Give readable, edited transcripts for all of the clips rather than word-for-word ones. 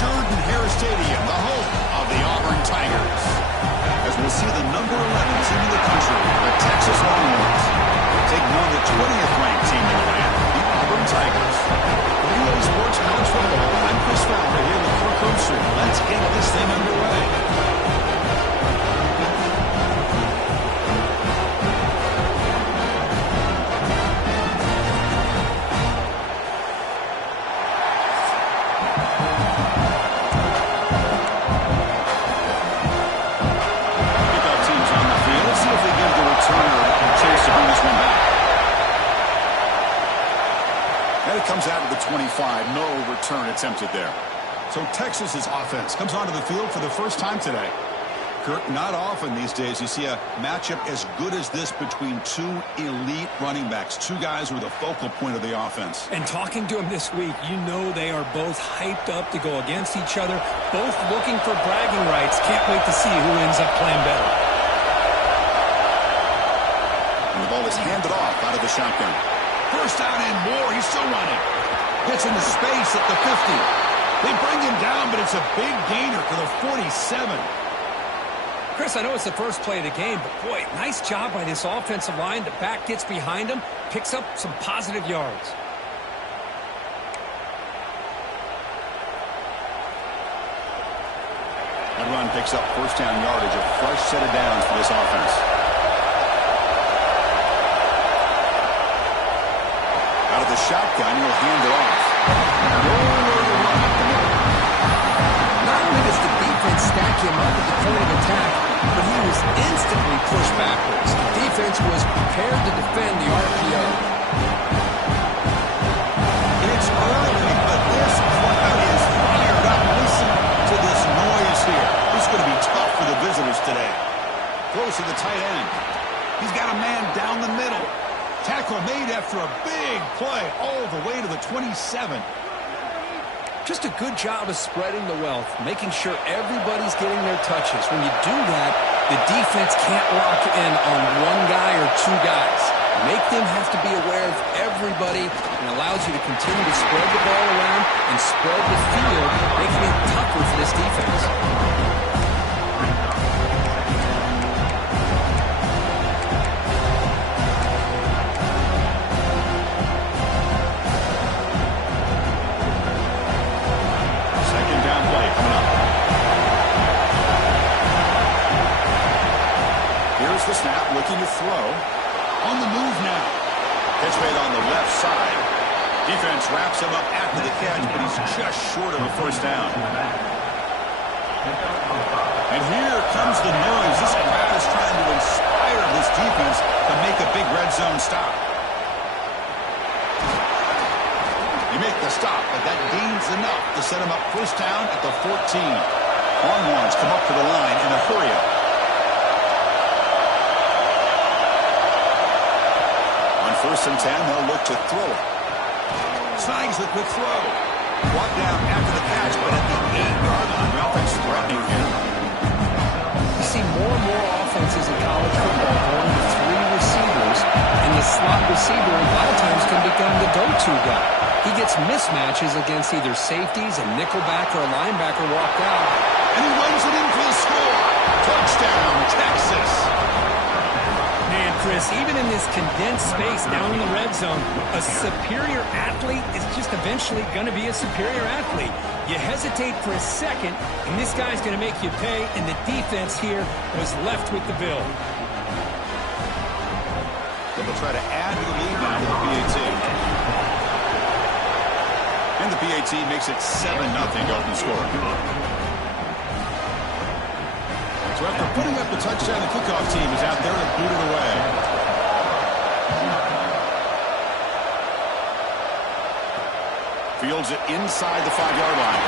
Jordan-Hare Stadium, the home of the Auburn Tigers. As we'll see the number 11 team in the country, the Texas Longhorns, taking on the 20th ranked team in the land, the Auburn Tigers. VOA Sports College Football, I'm Chris Fowler here with Kirk Herbstreit. Let's get this thing underway. Comes out of the 25. No return attempted there. So Texas's offense comes onto the field for the first time today. Kirk, not often these days you see a matchup as good as this between two elite running backs, two guys who are the focal point of the offense. And talking to them this week, you know they are both hyped up to go against each other, both looking for bragging rights. Can't wait to see who ends up playing better. And the ball is handed off out of the shotgun. First down and more. He's still running. Gets into space at the 50. They bring him down, but it's a big gainer for the 47. Chris, I know it's the first play of the game, but boy, nice job by this offensive line. The back gets behind him, picks up some positive yards. That run picks up first down yardage, a fresh set of downs for this offense. Out of the shotgun, he'll hand it off. Not only does the defense stack him up at the point of attack, but he was instantly pushed backwards. The defense was prepared to defend the RPO. It's early, but this crowd is fired up. Listen to this noise here. This is going to be tough for the visitors today. Close to the tight end. He's got a man down the middle. Tackle made after a big play all the way to the 27. Just a good job of spreading the wealth, making sure everybody's getting their touches. When you do that, the defense can't lock in on one guy or two guys. Make them have to be aware of everybody, and allows you to continue to spread the ball around and spread the field, making it tougher for this defense. The snap, looking to throw. On the move now. Catch made on the left side. Defense wraps him up after the catch, but he's just short of a first down. And here comes the noise. This crowd is trying to inspire this defense to make a big red zone stop. You make the stop, but that gains enough to set him up first down at the 14. Longhorns come up to the line in a hurry-up. First and 10, they'll look to throw it. Snags the quick throw. Brought down after the catch, but at the 8-yard line. The offense threatening him. You see more and more offenses in college football going to three receivers, and the slot receiver a lot of times can become the go-to guy. He gets mismatches against either safeties, a nickelback, or a linebacker walked out. And he runs it in for the score. Touchdown, Texas. Man, Chris, even in this condensed space down in the red zone, a superior athlete is just eventually going to be a superior athlete. You hesitate for a second, and this guy's going to make you pay, and the defense here was left with the bill. They'll try to add to the lead now with the PAT. And the PAT makes it 7-0 open score. So after putting up the touchdown, the kickoff team is out there to boot it away. Fields it inside the 5-yard line.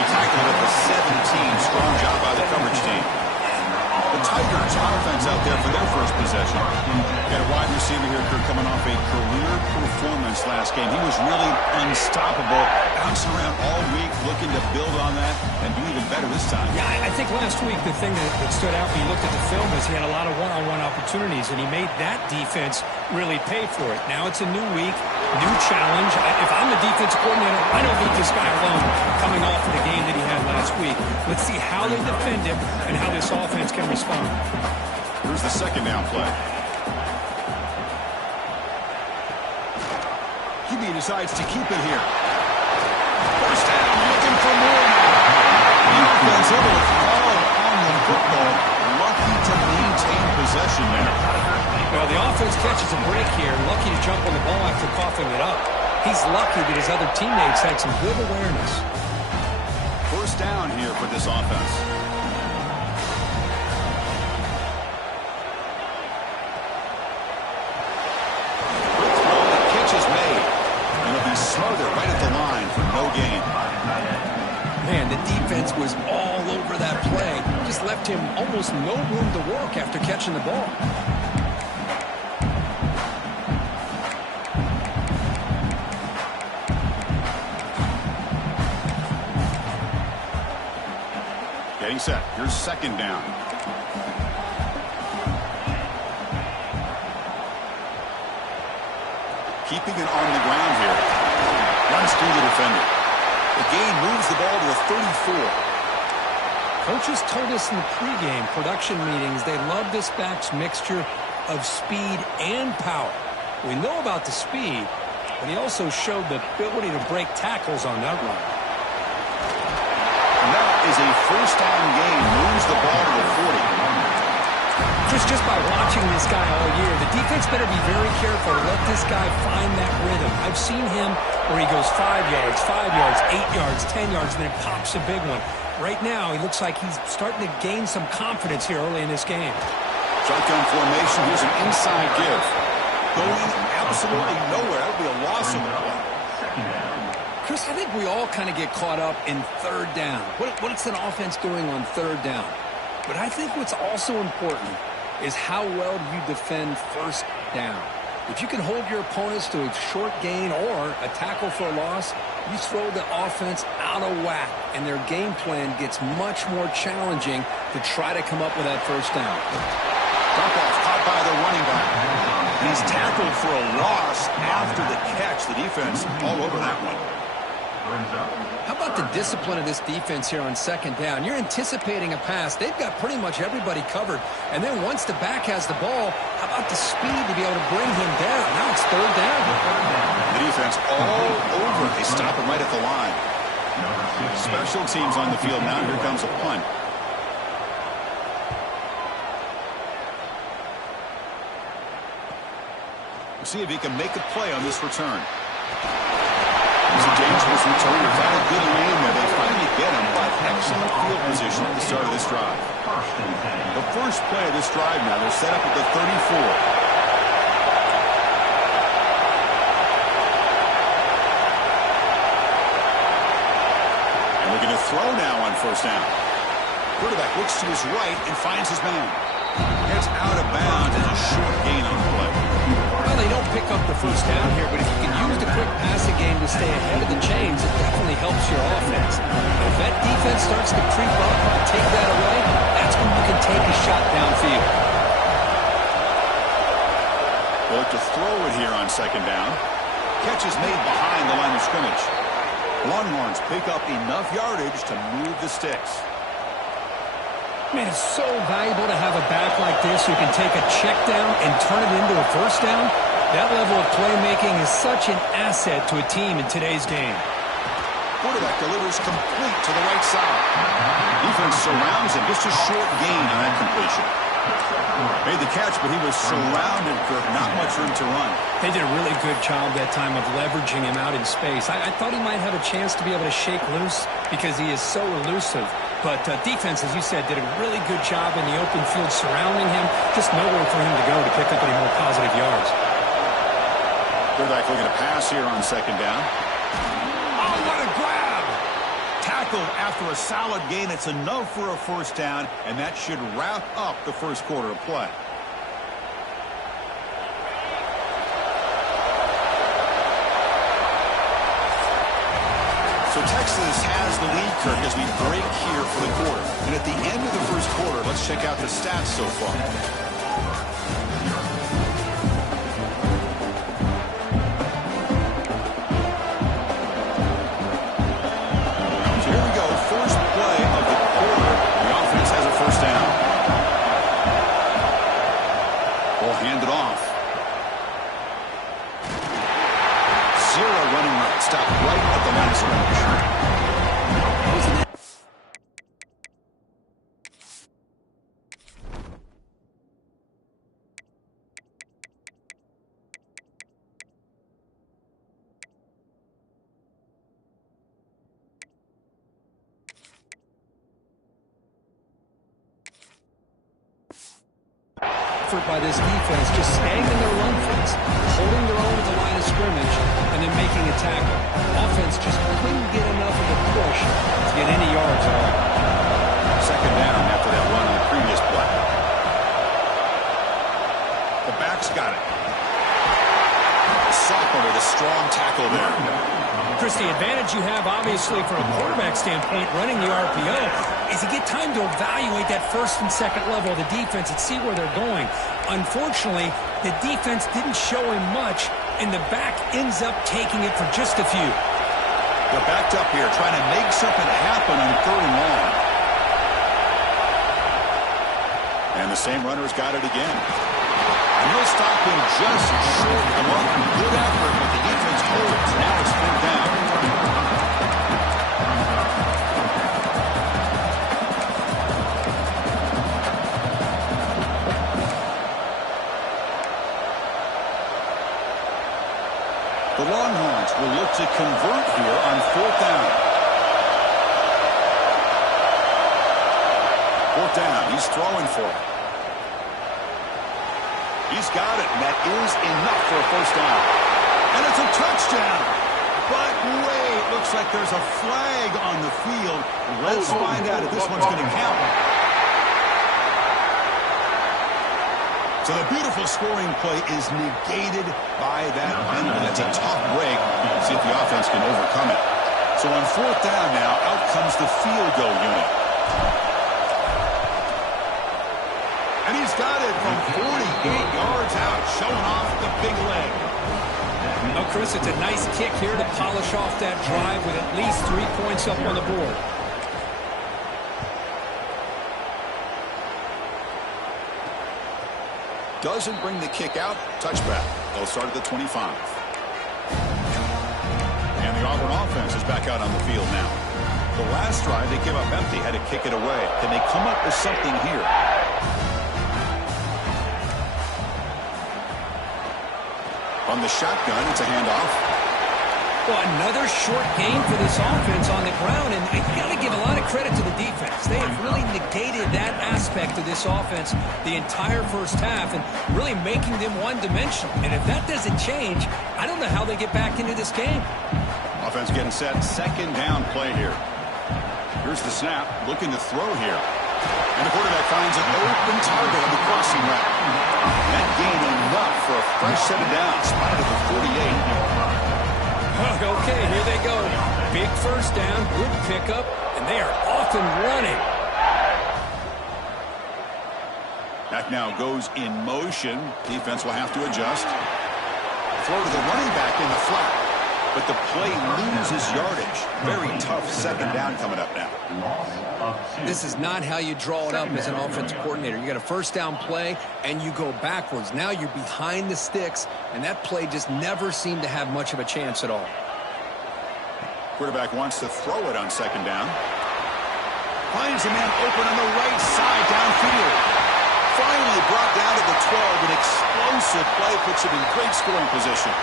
Be tackled at the 17. Strong job by the coverage team. The Tigers offense out there for their first possession. Got a wide receiver here, Kirk, coming off a career performance last game. He was really unstoppable, bouncing around all week, looking to build on that and do even better this time. Yeah, I think last week the thing that stood out when you looked at the film is he had a lot of one-on-one opportunities, and he made that defense really pay for it. Now it's a new week, new challenge. If I'm the defensive coordinator, I don't leave this guy alone coming off of the game that he had last week. Let's see how they defend him and how this offense can respond. Here's the second down play. QB decides to keep it here. First down, looking for more now. The offense able to fall on the football. Lucky to maintain possession there. Well, the offense catches a break here. Lucky to jump on the ball after coughing it up. He's lucky that his other teammates had some good awareness. First down here for this offense. Smothered right at the line for no gain. Man, the defense was all over that play. Just left him almost no room to work after catching the ball. Getting set. Here's second down. Keeping it on the ground here. Runs through the defender. The gain moves the ball to the 34. Coaches told us in the pregame production meetings they love this back's mixture of speed and power. We know about the speed, but he also showed the ability to break tackles on that run. And that is a first down gain. Moves the ball to the 40. Just by watching this guy all year, the defense better be very careful to let this guy find that rhythm. I've seen him where he goes 5 yards, 8 yards, 10 yards, and then pops a big one. Right now, he looks like he's starting to gain some confidence here early in this game. Shotgun formation. Here's an inside give. Going absolutely nowhere. That would be a loss of the play. Chris, I think we all kind of get caught up in third down. What's an offense doing on third down? But I think what's also important is how well do you defend first down. If you can hold your opponents to a short gain or a tackle for a loss, you throw the offense out of whack, and their game plan gets much more challenging to try to come up with that first down. Dump-off caught by the running back. He's tackled for a loss after the catch. The defense all over that one. How about the discipline of this defense here on second down? You're anticipating a pass. They've got pretty much everybody covered. And then once the back has the ball, how about the speed to be able to bring him down? Now it's third down. The defense all over. They stop him right at the line. Special teams on the field now. Here comes a punt. We'll see if he can make a play on this return. It's a dangerous return. Without a good lane there, they finally get him, but excellent field position at the start of this drive. The first play of this drive now, they're set up at the 34. And looking to throw now on first down. Quarterback looks to his right and finds his man. Gets out of bounds and a short gain on the play. Well, they don't pick up the first down here, but if you can use the quick passing game to stay ahead of the chains, it definitely helps your offense. If that defense starts to creep up and take that away, that's when you can take a shot downfield. They'll look to throw it here on second down. Catch is made behind the line of scrimmage. Longhorns pick up enough yardage to move the sticks. Man, it's so valuable to have a back like this who can take a check down and turn it into a first down. That level of playmaking is such an asset to a team in today's game. Quarterback delivers complete to the right side. Defense surrounds him. Just a short gain on that completion. Made the catch, but he was surrounded for not much room to run. They did a really good job that time of leveraging him out in space. I thought he might have a chance to be able to shake loose because he is so elusive. But defense, as you said, did a really good job in the open field surrounding him. Just nowhere for him to go to pick up any more positive yards. Quarterback looking to pass here on second down. Oh, what a grab! Tackled after a solid gain. It's enough for a first down, and that should wrap up the first quarter of play. the lead, Kirk, as we break here for the quarter. And at the end of the first quarter, let's check out the stats so far. So here we go, first play of the quarter. The offense has a first down. Ball handed off. Zero running right. Stop right at the line of scrimmage. By this defense, just staying in their run fence, holding their own at the line of scrimmage, and then making a tackle. Offense just couldn't get enough of a push to get any yards at all. Second down after that run on the previous play. The back's got it. Sophomore with a strong tackle there. Chris, the advantage you have, obviously, from a quarterback standpoint, running the RPO, is you get time to evaluate that first and second level of the defense and see where they're going. Unfortunately, the defense didn't show him much, and the back ends up taking it for just a few. They're backed up here, trying to make something happen on third and long. And the same runner's got it again. And he'll stop him just short of the mark. Good effort, but the defense holds. Now it's fourth down. The Longhorns will look to convert here on fourth down. Fourth down. He's throwing for it. He's got it, and that is enough for a first down. And it's a touchdown. But wait, looks like there's a flag on the field. Let's find out if this one's going to count. So the beautiful scoring play is negated by that penalty. That's a tough break. See if the offense can overcome it. So on fourth down now, out comes the field goal unit. And he's got it from 48 yards out, showing off the big leg. Well, Chris, it's a nice kick here to polish off that drive with at least 3 points up on the board. Doesn't bring the kick out. Touchback. They'll start at the 25. And the Auburn offense is back out on the field now. The last drive, they came up empty, had to kick it away. Can they come up with something here? On the shotgun, it's a handoff. Well, another short game for this offense on the ground, and you got to give a lot of credit to the defense. They have really negated that aspect of this offense the entire first half and really making them one-dimensional. And if that doesn't change, I don't know how they get back into this game. Offense getting set. Second down play here. Here's the snap. Looking to throw here. And the quarterback finds an open target on the crossing route. That gain enough for a fresh set of downs. Spotted at the 48. Okay, here they go. Big first down, good pickup, and they are off and running. Back now goes in motion. Defense will have to adjust. Throw to the running back in the flat. But the play loses yardage. Very tough second down coming up now. This is not how you draw it up as an offensive coordinator. You got a first down play, and you go backwards. Now you're behind the sticks, and that play just never seemed to have much of a chance at all. Quarterback wants to throw it on second down. Finds a man open on the right side downfield. Finally brought down to the 12. An explosive play puts him in great scoring position.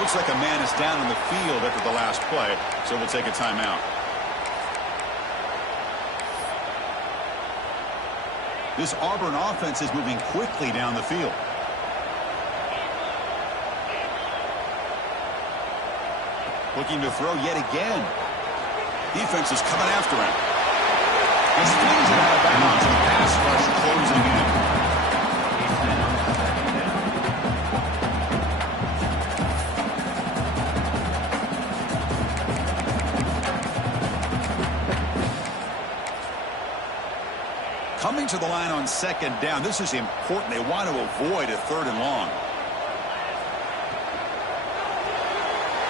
Looks like a man is down on the field after the last play, so we'll take a timeout. This Auburn offense is moving quickly down the field. Looking to throw yet again. Defense is coming after him. He swings it out of bounds, and the pass rush closing in. Coming to the line on second down. This is important. They want to avoid a 3rd and long.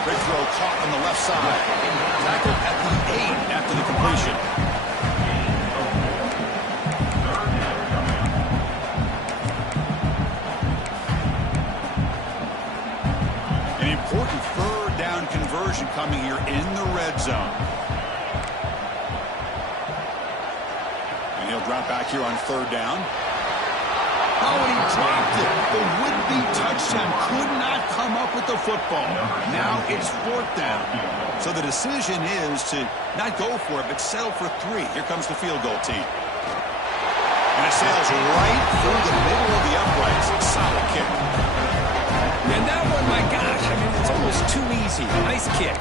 Big throw caught on the left side. Tackled at the 8 after the completion. An important 3rd down conversion coming here in the red zone. And he'll drop back here on 3rd down. Oh, and he dropped it. The would-be touchdown could not come up with the football. Now it's 4th down. So the decision is to not go for it, but settle for 3. Here comes the field goal team. And it sails right through the middle of the uprights. Solid kick. And that one, my gosh, I mean, it's almost too easy. Nice kick.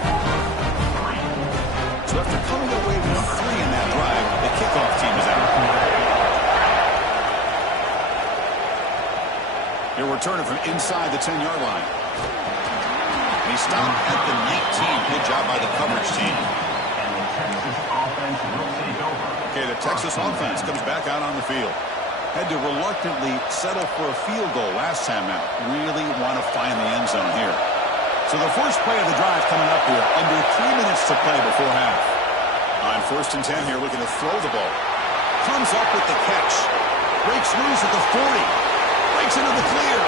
So after coming away with 3 in that drive, the kickoff team is out. He'll return it from inside the 10-yard line. He stopped at the 19. Good job by the coverage team. Okay, the Texas offense comes back out on the field. Had to reluctantly settle for a field goal last time out. Really want to find the end zone here. So the first play of the drive coming up here. Under 3 minutes to play before half. On 1st and 10 here, looking to throw the ball. Comes up with the catch. Breaks loose at the 40. Breaks into the clear.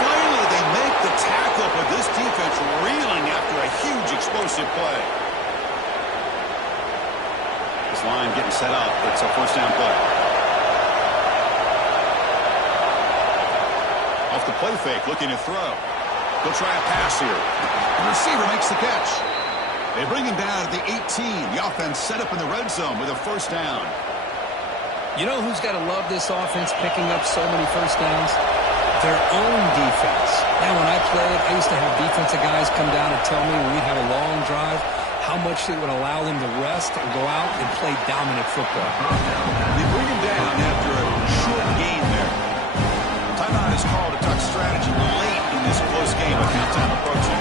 Finally, they make the tackle, but this defense reeling after a huge explosive play. This line getting set up. It's a 1st down play. Off the play fake, looking to throw. He'll try a pass here. The receiver makes the catch. They bring him down at the 18. The offense set up in the red zone with a 1st down. You know who's got to love this offense picking up so many 1st downs? Their own defense. Now, when I played, I used to have defensive guys come down and tell me when we'd have a long drive how much it would allow them to rest and go out and play dominant football. They bring him down after a short gain there. Timeout is called to tuck strategy late in this close game with halftime approaching.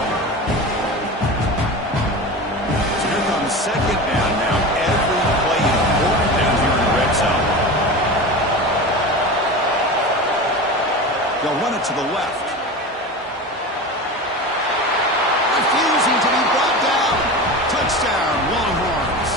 So here comes 2nd down now. Every play important down here in the red zone. They'll run it to the left. Refusing to be brought down. Touchdown, Longhorns.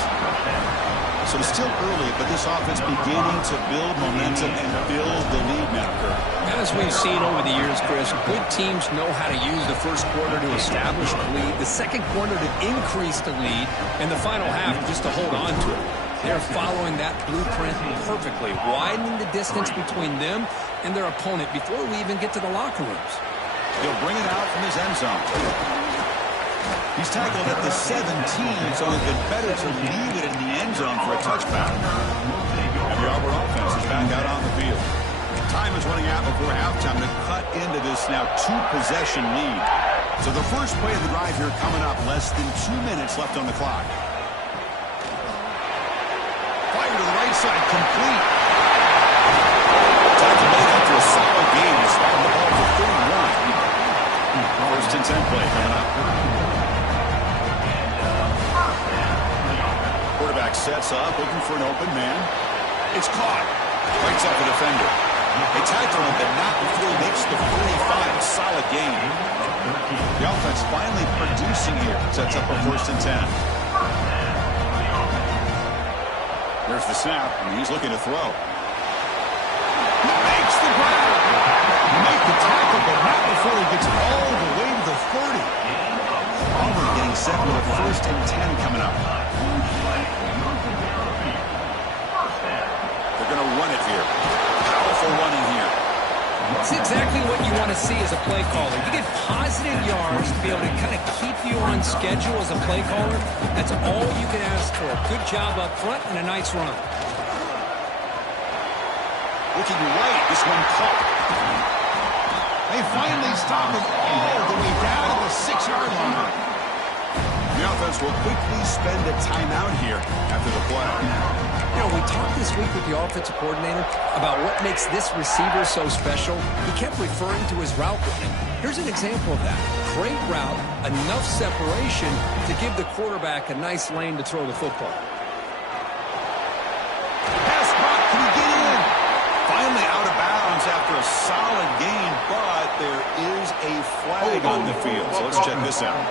So it's still early, but this offense beginning to build momentum and build the lead now, Kurt. As we've seen over the years, Chris, good teams know how to use the 1st quarter to establish the lead, the 2nd quarter to increase the lead, and the final half just to hold on to it. They're following that blueprint perfectly, widening the distance between them and their opponent before we even get to the locker rooms. He'll bring it out from his end zone. He's tackled at the 17, so it's been better to leave it in the end zone for a touchback. And the Auburn offense is back out on the field. Time is running out before halftime to cut into this now 2-possession lead. So the first play of the drive here coming up, less than 2 minutes left on the clock. Fire to the right side, complete. Tackle made after a solid game. He's spotting the ball for 31. 1st and 10 play coming up. Quarterback sets up, looking for an open man. It's caught. Breaks up the defender. They tackle him, but not before he makes the 45. Solid game. The offense finally producing here. Sets up a 1st and 10. There's the snap, and he's looking to throw. He makes the grab. Make the tackle, but not before he gets all the way to the 30. Auburn getting set with a 1st and 10 coming up. They're going to run it here. Powerful running here. It's exactly what you want to see as a play caller. You get positive yards to be able to kind of keep you on schedule as a play caller. That's all you can ask for. Good job up front and a nice run. Looking right, this one caught. They finally stop him all the way down to the 6-yard line. The offense will quickly spend a timeout here after the play. You know, we talked this week with the offensive coordinator about what makes this receiver so special. He kept referring to his route running. Here's an example of that. Great route, enough separation to give the quarterback a nice lane to throw the football. Pass block, can he get in? solid gain, but there is a flag on the field. So let's check this out.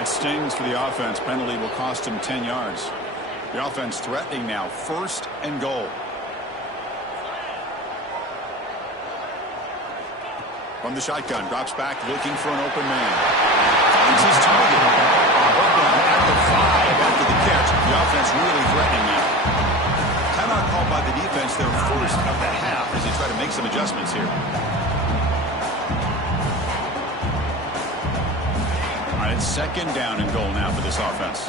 It stings for the offense. Penalty will cost him 10 yards. The offense threatening now. 1st and goal. From the shotgun, drops back, looking for an open man. Finds his target. Brought down at the 5 after the catch. The offense really threatening now. Timeout called by the defense, their first of the half, as they try to make some adjustments here. All right, it's 2nd down and goal now for this offense.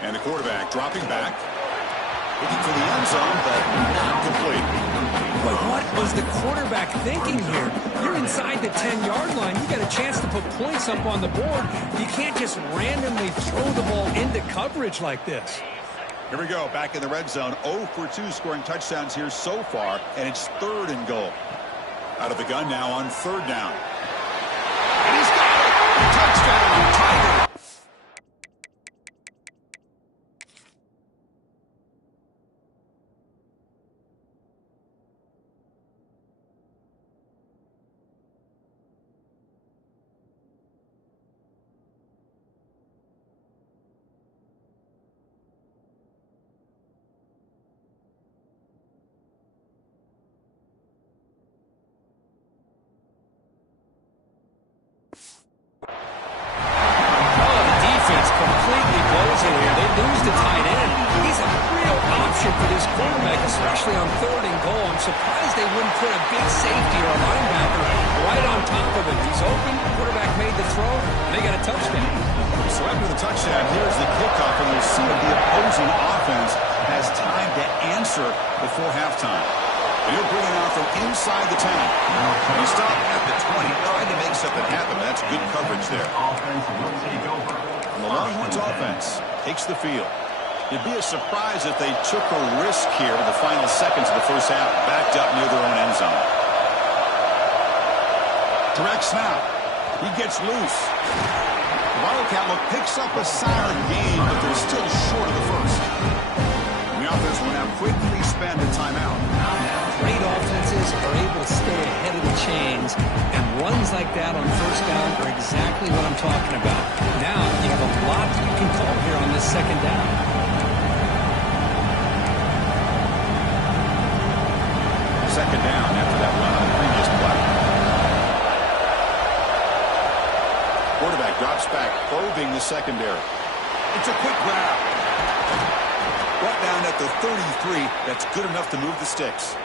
And the quarterback dropping back. Looking for the end zone, but not complete. But what was the quarterback thinking here? You're inside the 10-yard line. You got a chance to put points up on the board. You can't just randomly throw the ball into coverage like this. Here we go, back in the red zone. 0 for 2 scoring touchdowns here so far, and it's 3rd and goal. Out of the gun now on 3rd down. And he's got it! Touchdown, Tigers! For this quarterback, especially on 3rd and goal. I'm surprised they wouldn't put a big safety or a linebacker right on top of him. He's open, quarterback made the throw, and they got a touchdown. So after the touchdown, here's the kickoff, and we'll see if the opposing offense has time to answer before halftime. And he'll bring it out from inside the 10. He stopped at the 20, trying to make something happen. That's good coverage there. And the Longhorns offense takes the field. It'd be a surprise if they took a risk here in the final seconds of the first half, backed up near their own end zone. Direct snap. He gets loose. The Wildcat look picks up a solid gain, but they're still short of the first. And the offense will now quickly spend a timeout. Great offenses are able to stay ahead of the chains, and runs like that on 1st down are exactly what I'm talking about. Now you have a lot you can call here on this 2nd down. Second down after that run on the previous play. Quarterback drops back, probing the secondary. It's a quick grab. Brought down at the 33. That's good enough to move the sticks.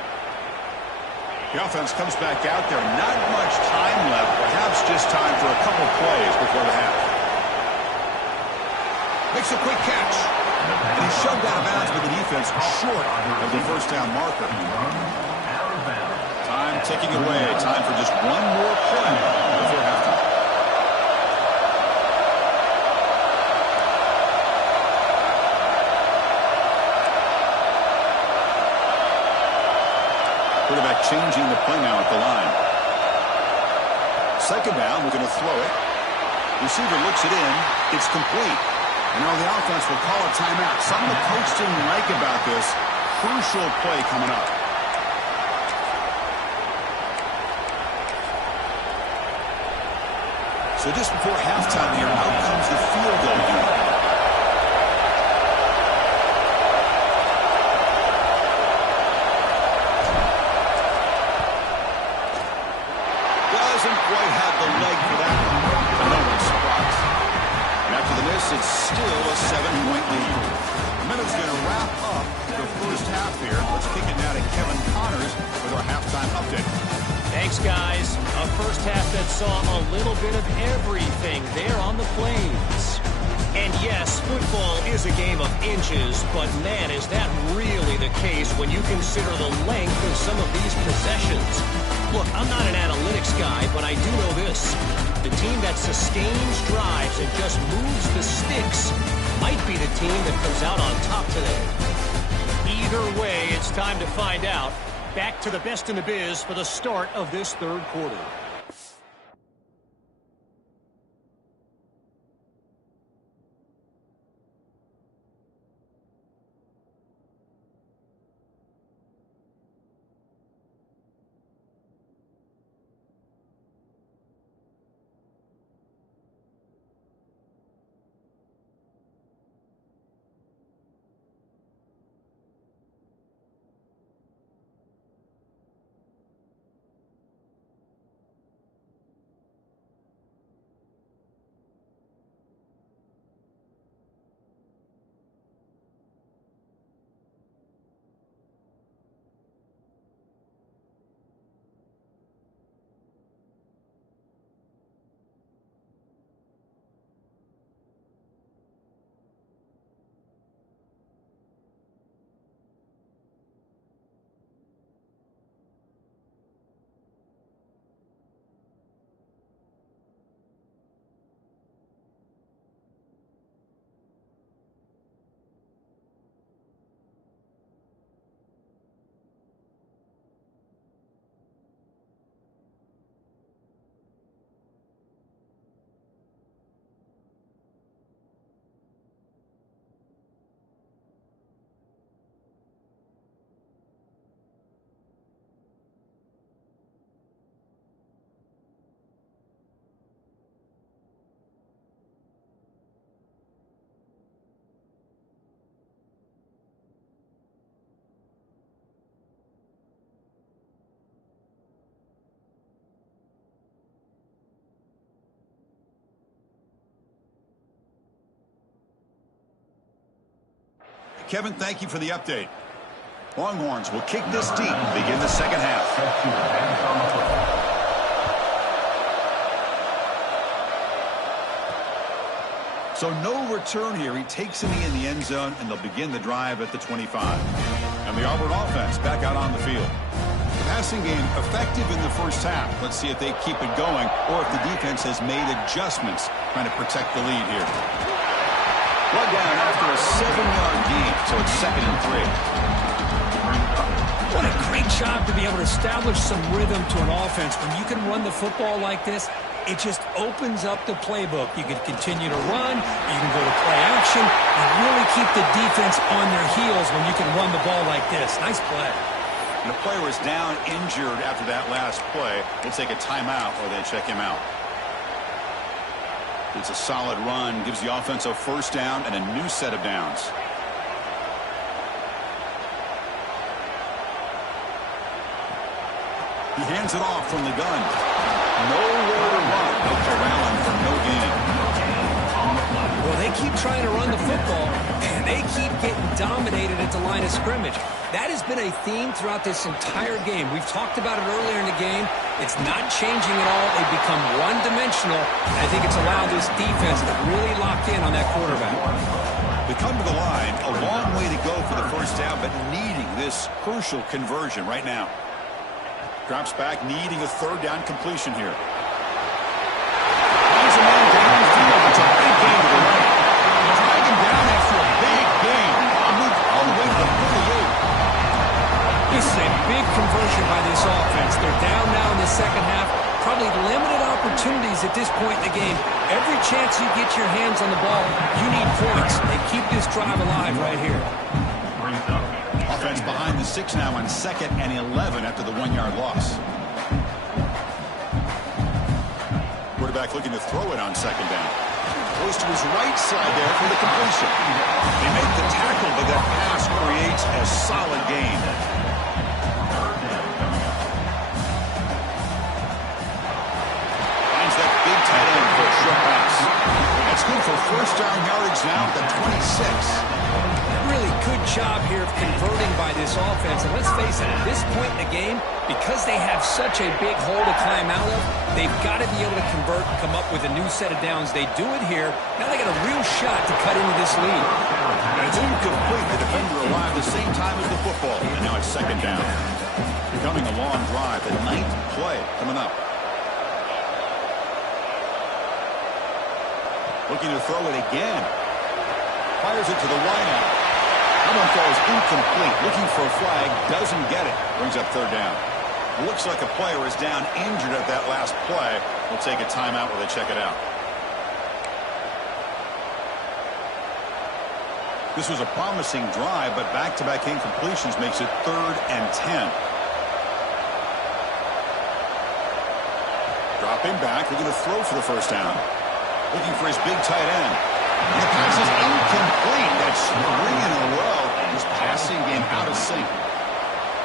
The offense comes back out there. Not much time left. Perhaps just time for a couple plays before the half. Makes a quick catch. And he's shoved out of bounds with the defense short of the 1st down marker. Time ticking away. Time for just one more play before halftime. Quarterback changing the play now at the line. 2nd down, we're going to throw it. Receiver looks it in. It's complete. And now the offense will call a timeout. Something the coach didn't like about this. Crucial play coming up. So just before halftime here, out comes the field goal unit. Doesn't quite have the leg for that one. No one's surprised. And after the miss, it's still a 7-point lead. The minute's going to wrap up the first half here. Let's kick it now to Kevin Connors with our halftime update. Thanks, guys. A first half that saw a little bit of everything there on the plains. And yes, football is a game of inches, but man, is that really the case when you consider the length of some of these possessions. Look, I'm not an analytics guy, but I do know this. The team that sustains drives and just moves the sticks might be the team that comes out on top today. Either way, it's time to find out. Back to the best in the biz for the start of this 3rd quarter. Kevin, thank you for the update. Longhorns will kick this deep and begin the second half. So no return here. He takes a knee in the end zone, and they'll begin the drive at the 25. And the Auburn offense back out on the field. The passing game effective in the first half. Let's see if they keep it going or if the defense has made adjustments trying to protect the lead here. One down after a 7-yard gain, so it's 2nd and 3. What a great job to be able to establish some rhythm to an offense. When you can run the football like this, it just opens up the playbook. You can continue to run, you can go to play action, and really keep the defense on their heels when you can run the ball like this. Nice play. And the player is down injured after that last play. They'll take a timeout or they check him out. It's a solid run, gives the offense a first down and a new set of downs. He hands it off from the gun. Nowhere to run. No corralling for no gain. Well, they keep trying to run the football, and they keep getting dominated at the line of scrimmage. That has been a theme throughout this entire game. We've talked about it earlier in the game. It's not changing at all. They've become one-dimensional. I think it's allowed this defense to really lock in on that quarterback. They come to the line. A long way to go for the first down, but needing this crucial conversion right now. Drops back, needing a third down completion here. Finds a man downfield. It's a big gain to the right. Drag him down after a big gain. Moved all the way to the 48. This is a big conversion by this offense. They're down now in the second half. Probably limited opportunities at this point in the game. Every chance you get your hands on the ball, you need points. They keep this drive alive right here. Offense behind the 6 now on 2nd and 11 after the 1-yard loss. Quarterback looking to throw it on 2nd down. Goes to his right side there for the completion. They make the tackle, but that pass creates a solid gain. Finds that big tight end for a short pass. That's good for first down yardage now at the 26. Really good job here of converting by this offense. And let's face it, at this point in the game, because they have such a big hole to climb out of, they've got to be able to convert, come up with a new set of downs. They do it here. Now they got a real shot to cut into this lead. And it's incomplete. The defender arrived the same time as the football. And now it's 2nd down. Becoming a long drive. The 9th play coming up. Looking to throw it again. Fires it to the wideout. That one falls incomplete. Looking for a flag. Doesn't get it. Brings up 3rd down. Looks like a player is down injured at that last play. We'll take a timeout while they check it out. This was a promising drive, but back-to-back incompletions makes it 3rd and 10. Dropping back. Looking to throw for the first down. Looking for his big tight end. And the pass is incomplete. That's 3 in a row. His passing game out of sync.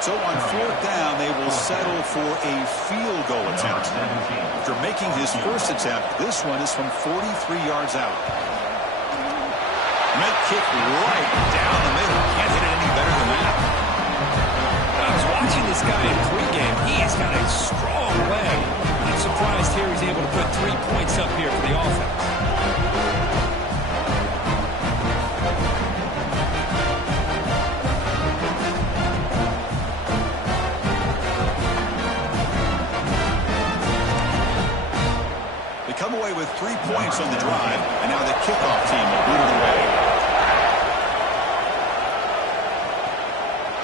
So on 4th down, they will settle for a field goal attempt. After making his first attempt, this one is from 43 yards out. Net kick right down the middle. Can't hit it any better than that. I was watching this guy in pregame. He has got a strong leg. I'm surprised here he's able to put 3 points up here for the offense. Come away with 3 points on the drive, and now the kickoff team will boot it away.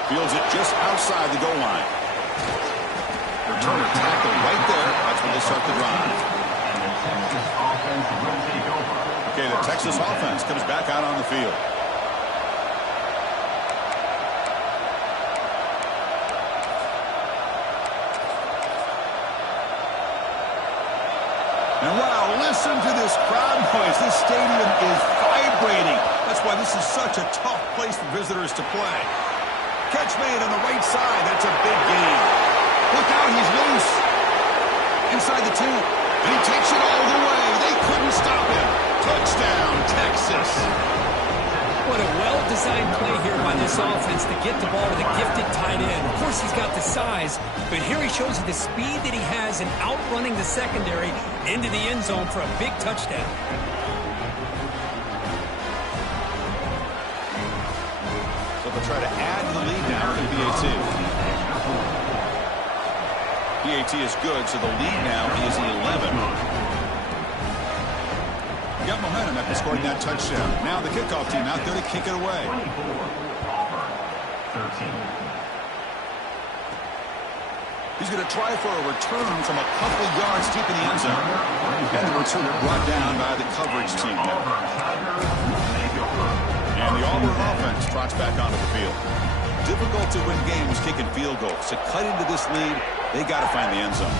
Fields it just outside the goal line. Returner tackle right there. That's when they start the drive. Okay, the Texas offense comes back out on the field. And wow, listen to this crowd noise. This stadium is vibrating. That's why this is such a tough place for visitors to play. Catch made on the right side. That's a big gain. Look out, he's loose. Inside the 2. And he takes it all the way. They couldn't stop him. Touchdown, Texas. What a well-designed play here by this offense to get the ball to the gifted tight end. Of course, he's got the size, but here he shows you the speed that he has in outrunning the secondary into the end zone for a big touchdown. So they'll try to add to the lead now to PAT. PAT is good, so the lead now is 11. Got momentum after scoring that touchdown. Now the kickoff team out there to kick it away. He's going to try for a return from a couple yards deep in the end zone. And the return brought down by the coverage team there. And the Auburn offense trots back onto the field. Difficult to win games kicking field goals. To cut into this lead, they got to find the end zone.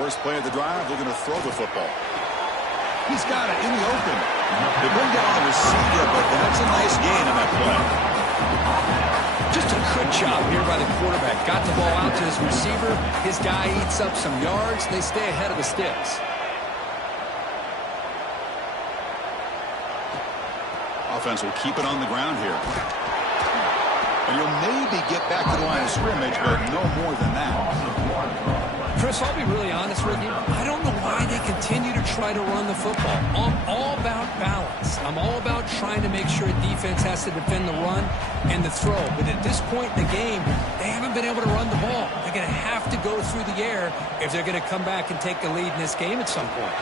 First play of the drive, they're going to throw the football. He's got it in the open. They bring down the receiver, but that's a nice gain on that play. Just a good job here by the quarterback. Got the ball out to his receiver. His guy eats up some yards. They stay ahead of the sticks. Offense will keep it on the ground here. And you'll maybe get back to the line of scrimmage, but no more than that. Chris, I'll be really honest with you. I don't know why they continue to try to run the football. I'm all about balance. I'm all about trying to make sure a defense has to defend the run and the throw. But at this point in the game, they haven't been able to run the ball. They're going to have to go through the air if they're going to come back and take the lead in this game at some point.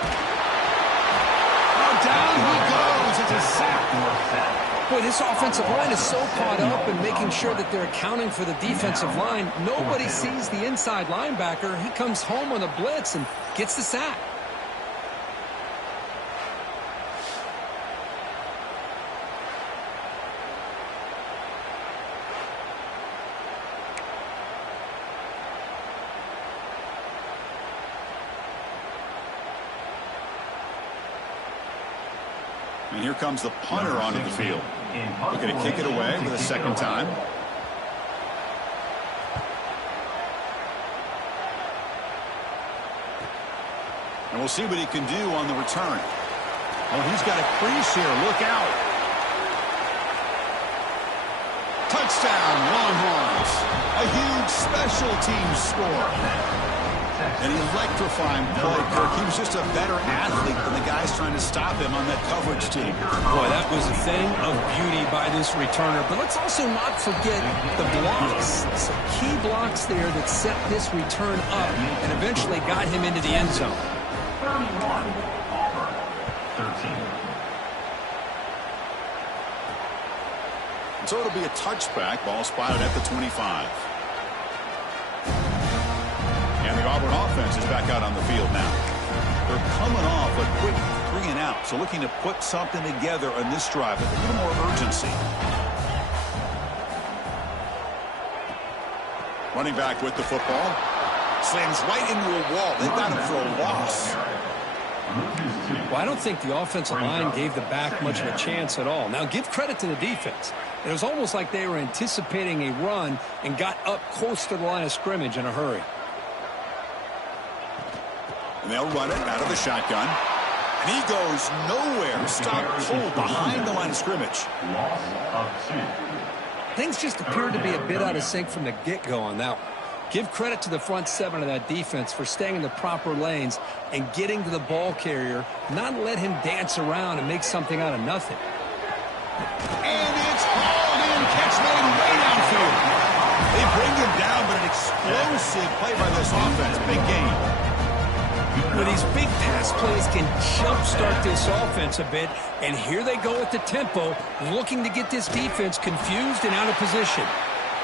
Oh, down he goes. It's a sack. Boy, this offensive line is so caught up in making sure that they're accounting for the defensive line. Nobody sees the inside linebacker. He comes home on a blitz and gets the sack. And here comes the punter onto the field. Looking to kick it away for the second time. And we'll see what he can do on the return. Oh, he's got a crease here. Look out. Touchdown, Longhorns. A huge special teams score. An electrifying play, Kirk. He was just a better athlete than the guys trying to stop him on that coverage team. Boy, that was a thing of beauty by this returner. But let's also not forget the blocks. Some key blocks there that set this return up and eventually got him into the end zone. 31, Auburn, 13. So it'll be a touchback. Ball spotted at the 25. And the Auburn offense is back out on the field now. They're coming off a quick 3 and out, so looking to put something together on this drive with a little more urgency. Running back with the football. Slams right into a wall. They've got him for a loss. Well, I don't think the offensive line gave the back much of a chance at all. Now, give credit to the defense. It was almost like they were anticipating a run and got up close to the line of scrimmage in a hurry. And they'll run it out of the shotgun. And he goes nowhere. Stop cold behind the line of scrimmage. Loss of 2. Things just appeared to be a bit out of sync from the get-go on that one. Give credit to the front 7 of that defense for staying in the proper lanes and getting to the ball carrier, not let him dance around and make something out of nothing. And it's hauled in. Catch made way downfield. They bring him down, but an explosive play by this offense. Big game. Well, these big pass plays can jumpstart this offense a bit, and here they go at the tempo, looking to get this defense confused and out of position.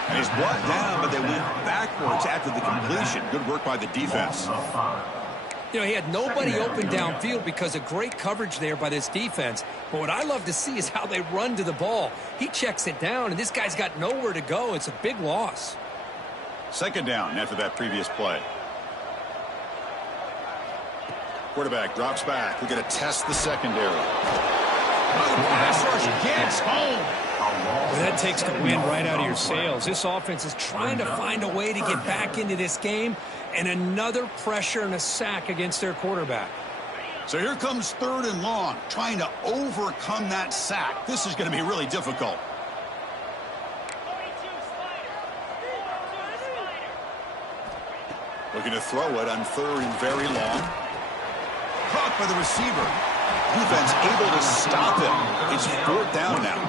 And he's brought down, but they went backwards after the completion. Good work by the defense. You know, he had nobody open downfield because of great coverage there by this defense. But what I love to see is how they run to the ball. He checks it down, and this guy's got nowhere to go. It's a big loss. Second down after that previous play. Quarterback drops back. We're going to test the secondary. Oh, the pass rush gets home. Well, that takes the wind right out of your sails. This offense is trying to find a way to get back into this game, and another pressure and a sack against their quarterback. So here comes 3rd and long, trying to overcome that sack. This is going to be really difficult. Looking to throw it on 3rd and very long. Caught by the receiver. Defense able to stop him. It's 4th down now.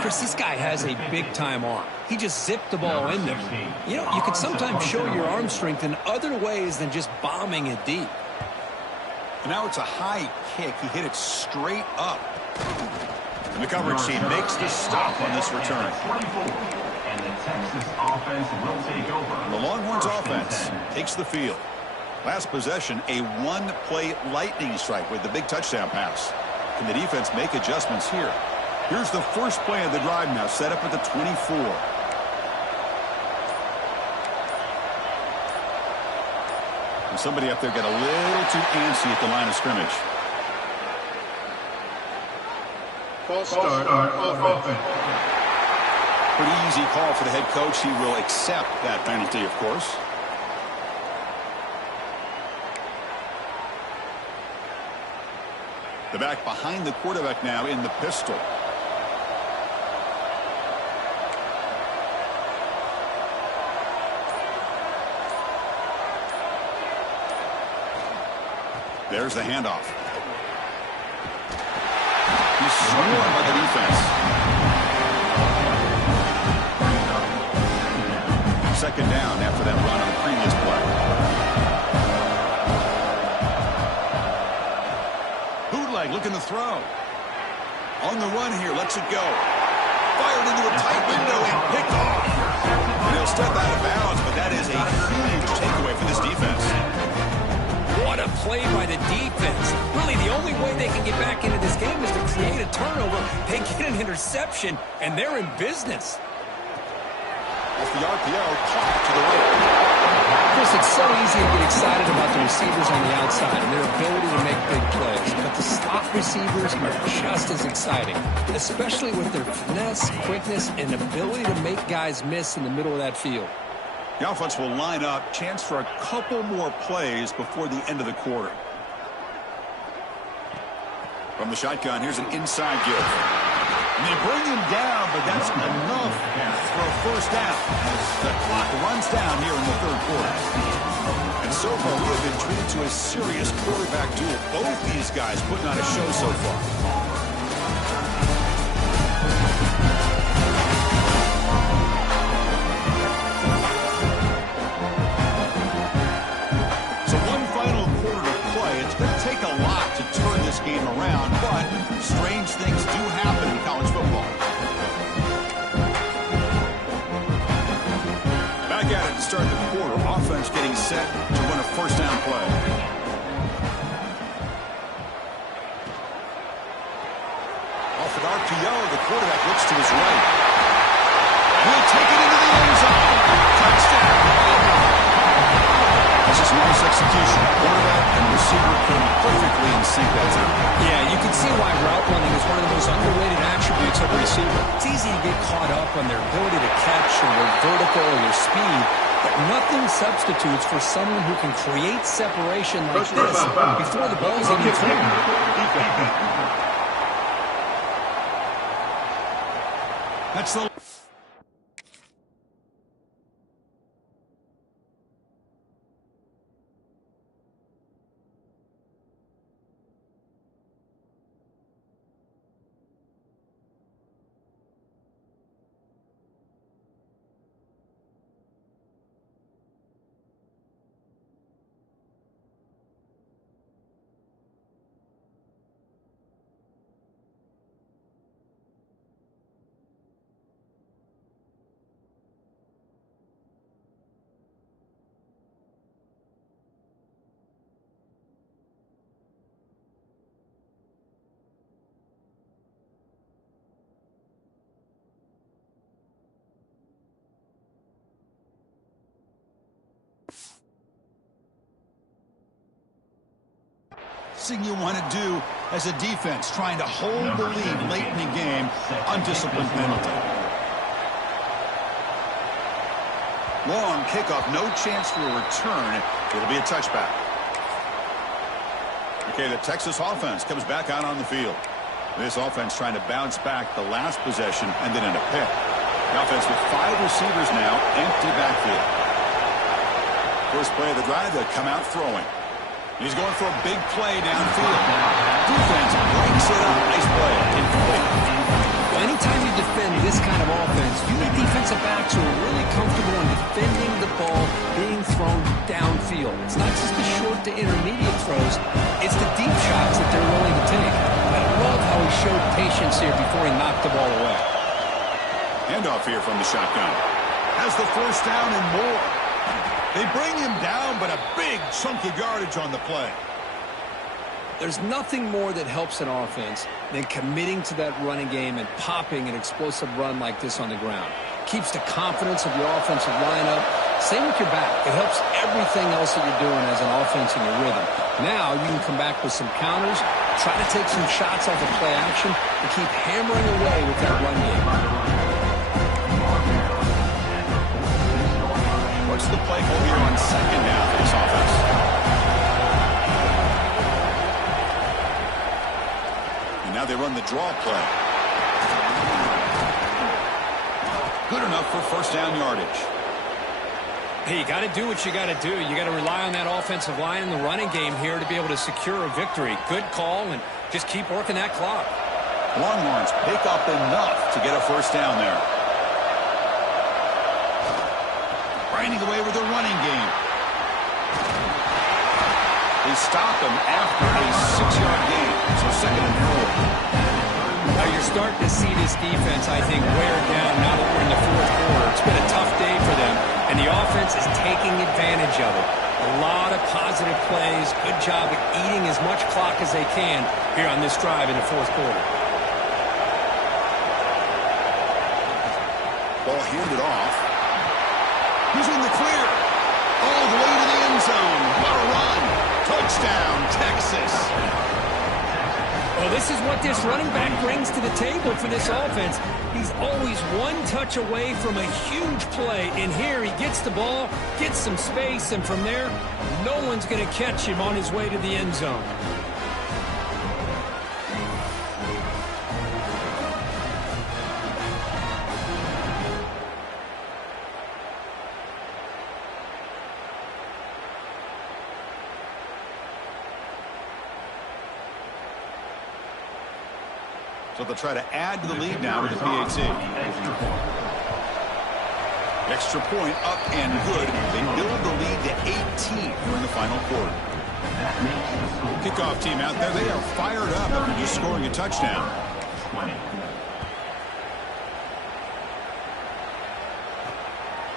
Chris, this guy has a big-time arm. He just zipped the ball in there. You know, you can sometimes show your arm strength in other ways than just bombing it deep. And now it's a high kick. He hit it straight up. And the coverage team makes the stop on this return. And the Texas offense will take over. The Longhorns offense takes the field. Last possession, a one-play lightning strike with the big touchdown pass. Can the defense make adjustments here? Here's the first play of the drive now, set up at the 24. And somebody up there got a little too antsy at the line of scrimmage. False start offense. Pretty easy call for the head coach. He will accept that penalty, of course. The back behind the quarterback now in the pistol. There's the handoff. He's swarmed by the defense. 2nd down after that run on the previous play. Bootleg looking to throw. On the run here, lets it go. Fired into a tight window and picked off. And he'll step out of bounds, but that is a huge takeaway for this defense. What a play by the defense. Really, the only way they can get back into this game is to create a turnover. They get an interception, and they're in business. Off the RPO, caught to the right. Chris, it's so easy to get excited about the receivers on the outside and their ability to make big plays. But the slot receivers are just as exciting, especially with their finesse, quickness, and ability to make guys miss in the middle of that field. The offense will line up. Chance for a couple more plays before the end of the quarter. From the shotgun, here's an inside give. And they bring him down, but that's enough for a first down. The clock runs down here in the 3rd quarter. And so far, we have been treated to a serious quarterback duel. Both these guys putting on a show so far. Game around, but strange things do happen in college football. Back at it to start the quarter. Offense getting set to run a first down play. Off an RPO, the quarterback looks to his right. He'll take it into the end zone. Touchdown. This is nice execution. Quarterback and receiver came perfectly in sync that time. Yeah, you can see why route running is one of the most underrated attributes of a receiver. It's easy to get caught up on their ability to catch or their vertical or their speed, but nothing substitutes for someone who can create separation like this before the ball's even thrown. That's the last thing you want to do as a defense, trying to hold the lead late in the game. Undisciplined penalty. Long kickoff, no chance for a return. It'll be a touchback. Okay, the Texas offense comes back out on the field. This offense trying to bounce back the last possession and then in a pick. The offense with 5 receivers now, empty backfield. First play of the drive, they'll come out throwing. He's going for a big play downfield. Defense breaks it up. Nice play. Anytime you defend this kind of offense, you need defensive backs who are really comfortable in defending the ball being thrown downfield. It's not just the short to intermediate throws, it's the deep shots that they're willing to take. I love how he showed patience here before he knocked the ball away. Handoff here from the shotgun. Has the first down and more. They bring him down, but a big chunk of yardage on the play. There's nothing more that helps an offense than committing to that running game and popping an explosive run like this on the ground. Keeps the confidence of your offensive lineup. Same with your back. It helps everything else that you're doing as an offense in your rhythm. Now you can come back with some counters, try to take some shots off of play action, and keep hammering away with that run game. What's the play call here on second down for this offense? And now they run the draw play. Good enough for first down yardage. Hey, you got to do what you got to do. You got to rely on that offensive line in the running game here to be able to secure a victory. Good call, and just keep working that clock. Longhorns pick up enough to get a first down there. Grinding away with the running game. They stop him after a 6-yard gain. So second and 4. Now you're starting to see this defense, I think, wear down now that we're in the fourth quarter. It's been a tough day for them, and the offense is taking advantage of it. A lot of positive plays. Good job of eating as much clock as they can here on this drive in the fourth quarter. Ball handed off. He's in the clear. All the way to the end zone. What a run. Touchdown, Texas. Well, this is what this running back brings to the table for this offense. He's always one touch away from a huge play. And here he gets the ball, gets some space, and from there, no one's going to catch him on his way to the end zone. So they'll try to add to the lead now with the PAT. Extra point up and good. They build the lead to 18 during the final quarter. Kickoff team out there, they are fired up after just scoring a touchdown.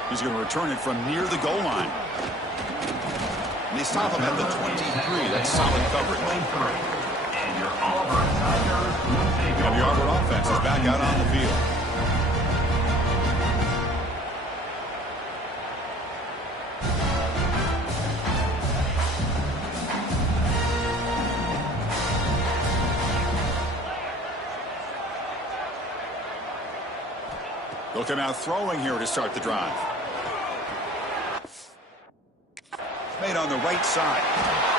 He's going to return it from near the goal line. And they stop him at the 23. That's solid coverage. And the Auburn offense is back out on the field. They'll come out throwing here to start the drive. Made on the right side.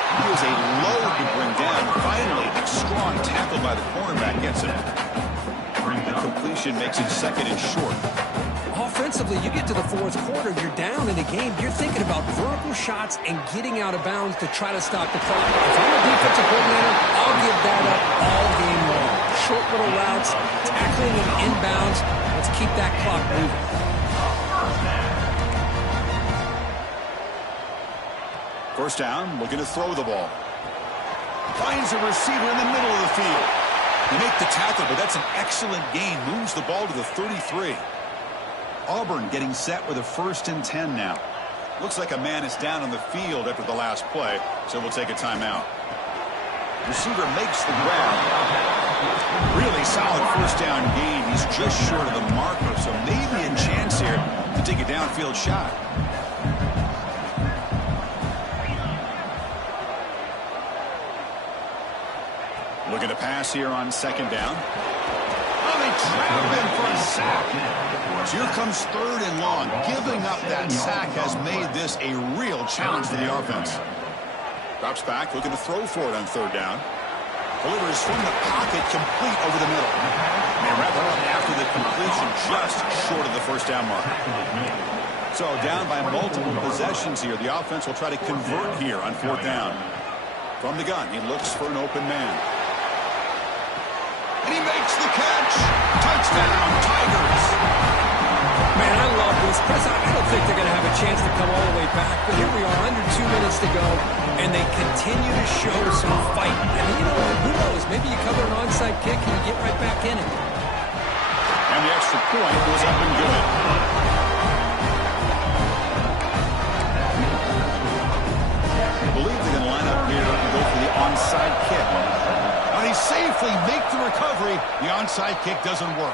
He was a load to bring down. Finally, a strong tackle by the cornerback gets him. The completion makes it second and short. Offensively, you get to the fourth quarter, you're down in the game. You're thinking about vertical shots and getting out of bounds to try to stop the clock. If I'm a defensive coordinator, I'll give that up all game long. Short little routes, tackling them inbounds. Let's keep that clock moving. First down, looking to throw the ball. Finds a receiver in the middle of the field. They make the tackle, but that's an excellent gain. Moves the ball to the 33. Auburn getting set with a 1st and 10 now. Looks like a man is down on the field after the last play, so we'll take a timeout. Receiver makes the grab. Really solid first down gain. He's just short of the marker, so maybe a chance here to take a downfield shot. Looking to pass here on second down. Oh, they trap him for a sack. So here comes third and long. Giving up that sack has made this a real challenge for the offense. Drops back, looking to throw for it on third down. Delivers from the pocket, complete over the middle. They wrap it up after the completion, just short of the first down mark. So down by multiple possessions here. The offense will try to convert here on fourth down. From the gun, he looks for an open man. And he makes the catch. Touchdown, Tigers. Man, I love this. Chris, I don't think they're going to have a chance to come all the way back. But here we are, under 2 minutes to go, and they continue to show some fight. And you know what? Who knows? Maybe you cover an onside kick and you get right back in it. And the extra point was up and good. I believe they're going to line up here and go for the onside kick. Now they safely make the recovery. The onside kick doesn't work.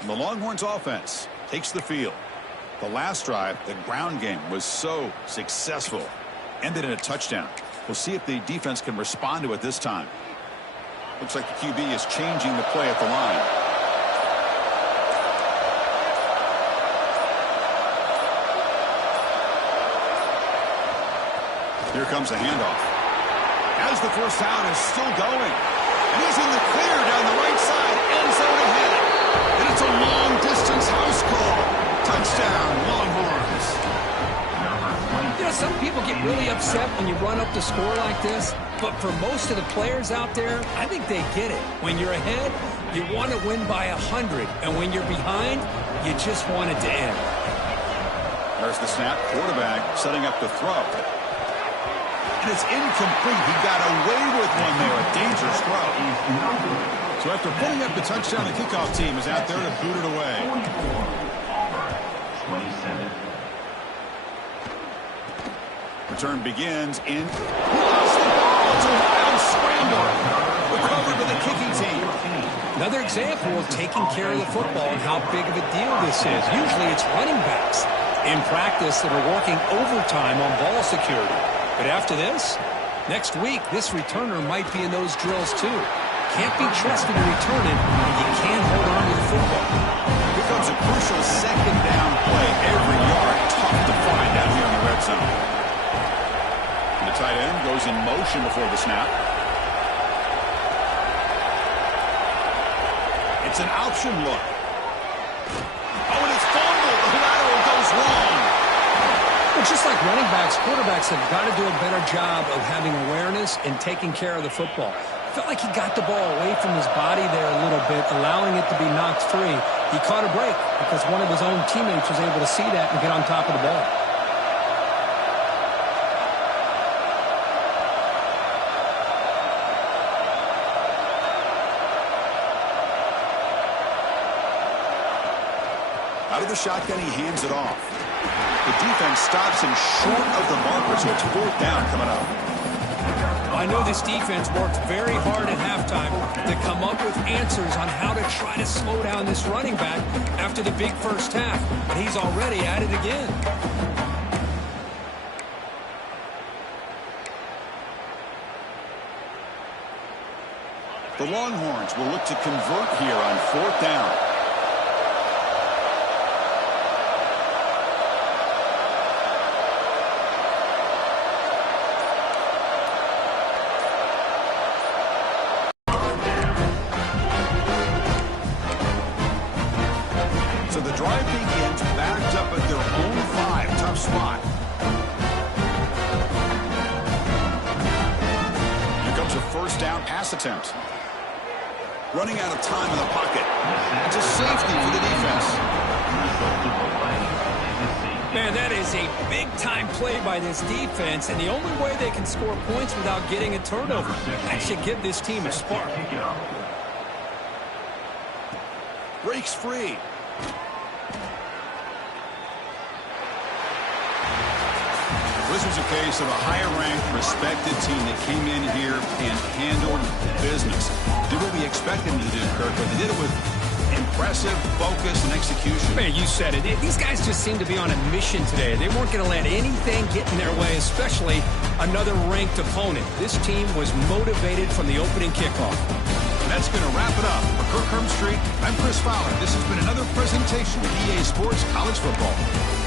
And the Longhorns offense takes the field. The last drive, the ground game, was so successful. Ended in a touchdown. We'll see if the defense can respond to it this time. Looks like the QB is changing the play at the line. Here comes the handoff. As the first down is still going. And he's in the clear down the right side. End zone ahead. And it's a long-distance house call. Touchdown, Longhorns. You know, some people get really upset when you run up the score like this. But for most of the players out there, I think they get it. When you're ahead, you want to win by 100. And when you're behind, you just want it to end. There's the snap. Quarterback setting up the throw. And it's incomplete. He got away with one there. A dangerous throw. So after putting up the touchdown, the kickoff team is out there to boot it away. Return begins in. He lost the ball. It's a wild scramble. Recovered by the kicking team. Another example of taking care of the football and how big of a deal this is. Usually it's running backs in practice that are working overtime on ball security. But after this, next week, this returner might be in those drills too. Can't be trusted to return it, and you can't hold on to the football. Here comes a crucial second down play. Every yard tough to find out here in the red zone. And the tight end goes in motion before the snap. It's an option look. Oh, and it's fumbled. The lateral goes wrong. Well, just like running backs, quarterbacks have got to do a better job of having awareness and taking care of the football. I felt like he got the ball away from his body there a little bit, allowing it to be knocked free. He caught a break because one of his own teammates was able to see that and get on top of the ball. Out of the shotgun, he hands it off. The defense stops him short of the marker, so it's fourth down coming up. I know this defense worked very hard at halftime to come up with answers on how to try to slow down this running back after the big first half. And he's already at it again. The Longhorns will look to convert here on fourth down. So the drive begins backed up at their own 5. Tough spot. Here comes a first down pass attempt. Running out of time in the pocket. It's a safety for the defense. Man, that is a big-time play by this defense, and the only way they can score points without getting a turnover. That should give this team a spark. Breaks free. This was a case of a higher-ranked, respected team that came in here and handled business. Did what we expected them to do, Kirk, but they did it with impressive focus and execution. Man, you said it. These guys just seem to be on a mission today. They weren't going to let anything get in their way, especially another ranked opponent. This team was motivated from the opening kickoff. And that's going to wrap it up. For Kirk Street, I'm Chris Fowler. This has been another presentation of EA Sports College Football.